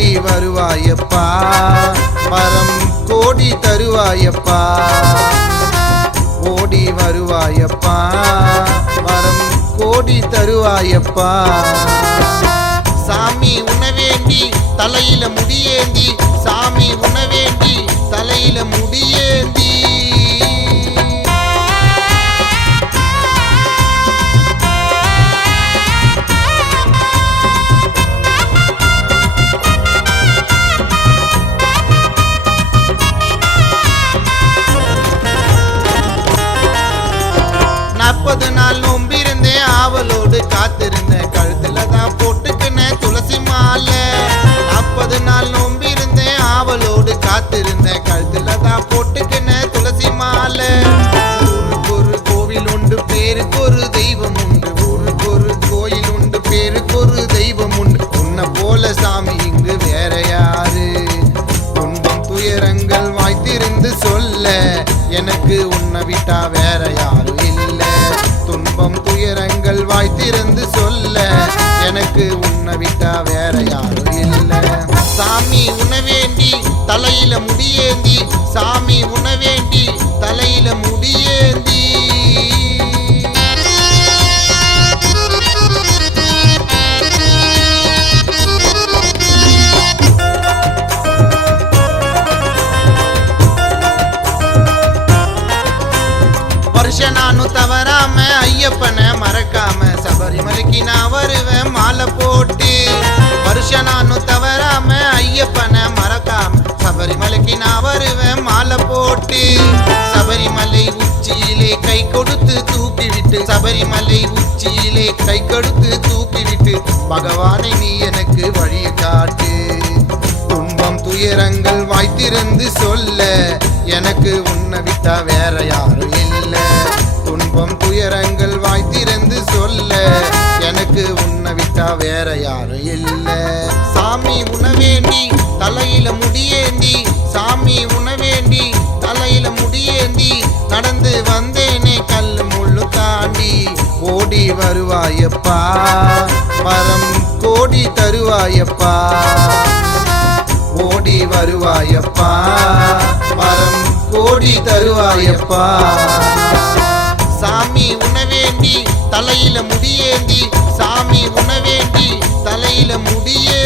ஓடி வருவாயப்பா வரம் கோடி தருவாயப்பா ஓடி வருவாயப்பா வரம் கோடி தருவாயப்பா சாமி உணவேண்டி தலையில முடியேந்தி சாமி உணவேண்டி தலையில முடியேந்தி நாள் நோம்பிருந்தேன் ஆவலோடு காத்திருந்தேன் கழுத்துல தான் போட்டுக்கினேன் துளசி மாலை 40 நாள் நோம்பிருந்தேன் ஆவலோடு காத்திருந்தேன் கழுத்துல தான் போட்டுக்கினேன் துளசி மாலை ஊருக்கு ஒரு கோவில் உண்டு பேருக்கு ஒரு தெய்வம் உண்டு ஊருக்கு ஒரு கோயில் உண்டு பேருக்கு ஒரு தெய்வம் உண்டு உன்னை போல சாமி இங்கு வேற யாரு துன்பம் துயரங்கள் வாய்த்திருந்து சொல்ல எனக்கு உன்னை விட்டா வேற யாரும் இல்லை துன்பம் துயரங்கள் வாய்த்திருந்து சொல்ல எனக்கு உன்னை விட்டா வேற யாரும் இல்லை சாமி உணவேண்டி தலையில முடியேந்தி சாமி உணவேண்டி தலையில முடியேந்தி நானும் தவறாம ஐயப்பனை மறக்காம சபரிமலைக்கு நான் வருவேன் மாலை போட்டு வருஷம் நானும் தவறாம ஐயப்பனை மறக்காம சபரிமலைக்கு நான் வருவேன் மாலை போட்டு சபரிமலை உச்சியிலே கை கொடுத்து தூக்கிவிட்டு சபரிமலை உச்சியிலே கை கொடுத்து தூக்கிவிட்டு பகவானை நீ எனக்கு வழி காட்டு துன்பம் துயரங்கள் வாய்த்திருந்து சொல்ல எனக்கு உன்னை விட்டா வேற யாரும் இல்லை துன்பம் துயரங்கள் வாய்த்திருந்து சொல்ல எனக்கு உன்னை விட்டா வேற யாரும் இல்லை சாமி உணவேண்டி தலையில முடியேந்தி சாமி உணவேண்டி தலையில முடியேந்தி நடந்து வந்தேனே கல்லு முள்ளு தாண்டி ஓடி வருவாயப்பா வரம் கோடி தருவாயப்பா ஓடி வருவாயப்பா வரம் கோடி தருவாயப்பா சாமி உணவேண்டி தலையில முடியேந்தி சாமி உணவேண்டி தலையில முடியே